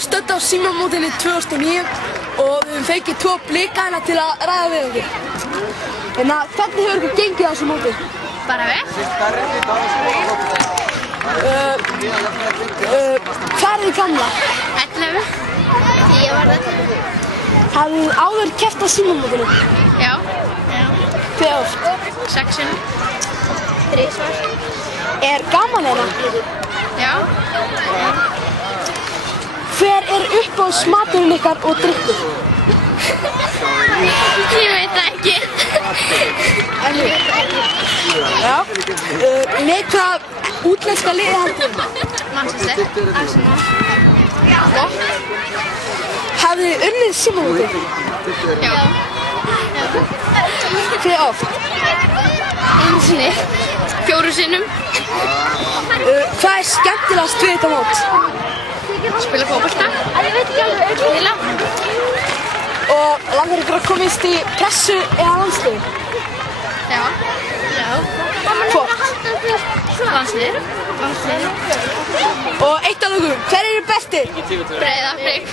erum stödd á Símamótinu 2009 og við höfum fengið 2 blika hérna til að ræða við okkur. Hvernig hefur ykkur gengið á þessu móti? Bara vel. Hvað er þið gamla? 11. 10 var 11. Hafið þið áður keppt á Símamótinu? Já. Hve oft? 6 sinnum. 3 svar. Er gaman hérna? Já. Hver er uppáhaldsmaturinn ykkar og drykkur? Ég veit það ekki. Já. Með hvað útlenska liði haldið? Manchester. Arsenal. Hafið þið unnið Símamótið? Já. Hve oft? 1 sinni. 4 sinnum. Hvað er skemmtilegast við þetta mót? Spila fótbolta. Ég veit ekki alveg. Lilla. Og langar ykkur að komast í pressu eða landslið? Já. Hvort? Landslið. Og eitt af okkur, hver eru bestir? Breiðablik.